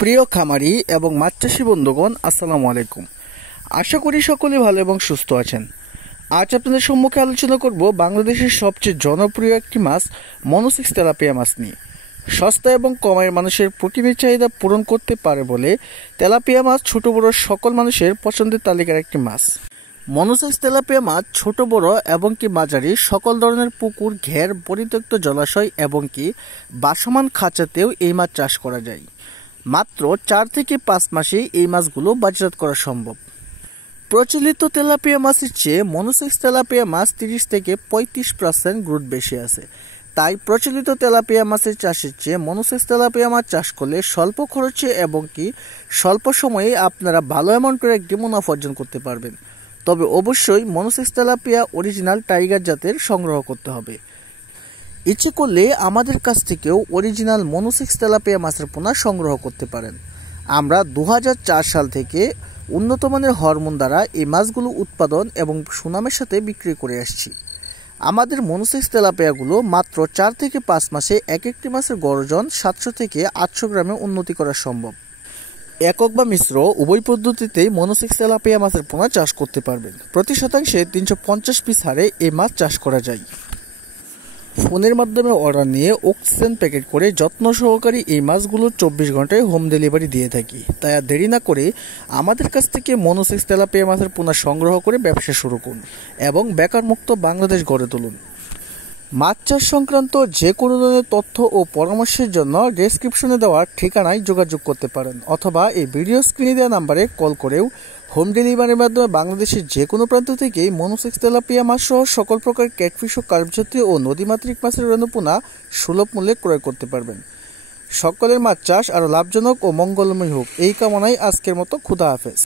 প্রিয় খামারি এবং মাছ চাষী বন্ধুগণ, আসসালামু আলাইকুম। আশা করি সকলে ভালো এবং সুস্থ আছেন। আজ আপনাদের সম্মুখে আলোচনা করব বাংলাদেশের সবচেয়ে জনপ্রিয় একটি মাছ মনোসিক্স তেলাপিয়া মাছ নিয়ে। সস্তা এবং কমের মানুষের প্রোটিনের চাহিদা পূরণ করতে পারে বলে তেলাপিয়া মাছ ছোট বড় সকল মানুষের পছন্দের তালিকার একটি মাছ। মনোসিক্স তেলাপিয়া মাছ ছোট বড় এবং কি মাঝারি সকল ধরনের পুকুর, ঘের, পরিত্যক্ত জলাশয় এবং কি বাসমান খাঁচাতেও এই মাছ চাষ করা যায়। মাত্র 4 থেকে 5 মাসেই এই মাছগুলো বাজারজাত করা সম্ভব। প্রচলিত তেলাপিয়া মাছের চেয়ে মনোসিক্স তেলাপিয়া মাছ 30 থেকে 35% গ্রোথ বেশি আছে। তাই প্রচলিত তেলাপিয়া মাছের চাষের চেয়ে মনোসিক্স তেলাপিয়া মাছ চাষ করলে স্বল্প খরচে এবং কি স্বল্প সময়ে আপনারা ভালো অ্যামাউন্টের একটি মুনাফা অর্জন করতে পারবেন। তবে অবশ্যই মনোসিক্স তেলাপিয়া অরিজিনাল টাইগার জাতের সংগ্রহ করতে হবে। ইচ্ছে করলে আমাদের কাছ থেকেও অরিজিনাল মনোসিক্স তেলাপিয়া মাছের পোনা সংগ্রহ করতে পারেন। আমরা 2004 সাল থেকে উন্নত মানের হরমোন দ্বারা এই মাছগুলো উৎপাদন এবং সুনামের সাথে বিক্রি করে আসছি। আমাদের মনোসিক্স তেলাপিয়াগুলো মাত্র 4 থেকে 5 মাসে এক একটি মাছের গড় ওজন 700 থেকে 800 গ্রামে উন্নতি করা সম্ভব। একক বা মিশ্র উভয় পদ্ধতিতেই মনোসিক্স তেলাপিয়া মাছের পোনা চাষ করতে পারবেন। প্রতি শতাংশে 350 পিস হারে এই মাছ চাষ করা যায়। ফোনের মাধ্যমে অর্ডার নিয়ে অক্সিজেন প্যাকেট করে যত্ন সহকারে এই মাছগুলো 24 ঘন্টায় হোম ডেলিভারি দিয়ে থাকি। তাই আর দেরি না করে আমাদের কাছ থেকে মনোসিক্স তেলাপিয়া মাছের পোনা সংগ্রহ করে ব্যবসা শুরু করুন এবং বেকারমুক্ত বাংলাদেশ গড়ে তুলুন। মাছ চাষ সংক্রান্ত যে কোনো ধরনের তথ্য ও পরামর্শের জন্য ডেসক্রিপশনে দেওয়া ঠিকানায় যোগাযোগ করতে পারেন অথবা এই ভিডিও স্ক্রিনে দেওয়া নাম্বারে কল করেও হোম ডেলিভারির মাধ্যমে বাংলাদেশের যে কোনো প্রান্ত থেকেই মনোসিক্স তেলাপিয়া মাছ সহ সকল প্রকার ক্যাটফিশ ও কার্প জাতীয় ও নদীমাতৃক মাছের রেণুপোনা সুলভ মূল্যে ক্রয় করতে পারবেন। সকলের মাছ চাষ আরও লাভজনক ও মঙ্গলময় হোক, এই কামনায় আজকের মতো খুদা হাফেজ।